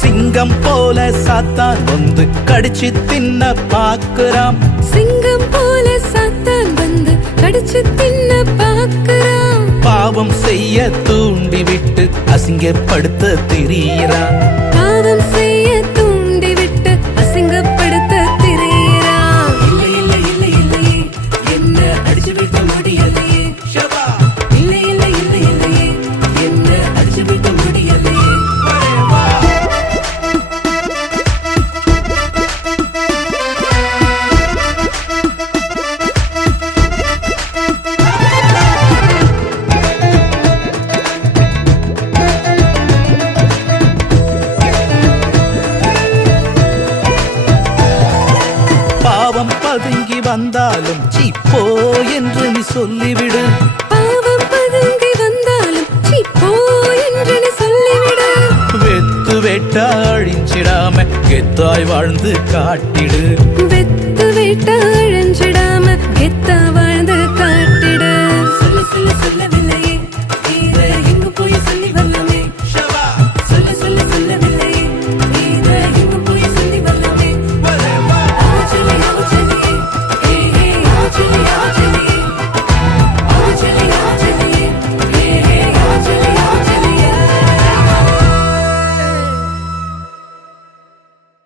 சிங்கம் போல சாத்தான் வந்து கடிச்சு தின்ன பாக்குறான். சிங்கம் போல சாத்தான் வந்து கடிச்சு தின்ன பாக்குறான். பாவம் செய்ய தூண்டி விட்டு அசிங்கப்படுத்த திரியிறான். பாவம் செய்ய தூண்டி விட்டு அசிங்கப்படுத்த திரியிறான். இல்லை இல்லை இல்லை இல்லையே என்ன அடிச்சு விட்ட முடியலையே. இல்லை இல்லை இல்லை இல்லையே என்ன அடிச்சு விட்ட முடியலையே. பாவம் பதுங்கி வந்தாலும் சீப்போ என்று நீ சொல்லிவிடு. பாவம் பதுங்கி வந்தாலும் சீப்போ என்று நீ சொல்லிவிடு. வெத்து வேட்டா அழிஞ்சிடாம கெத்தாய் வாழ்ந்து காட்டிடு. வெத்து வேட்டா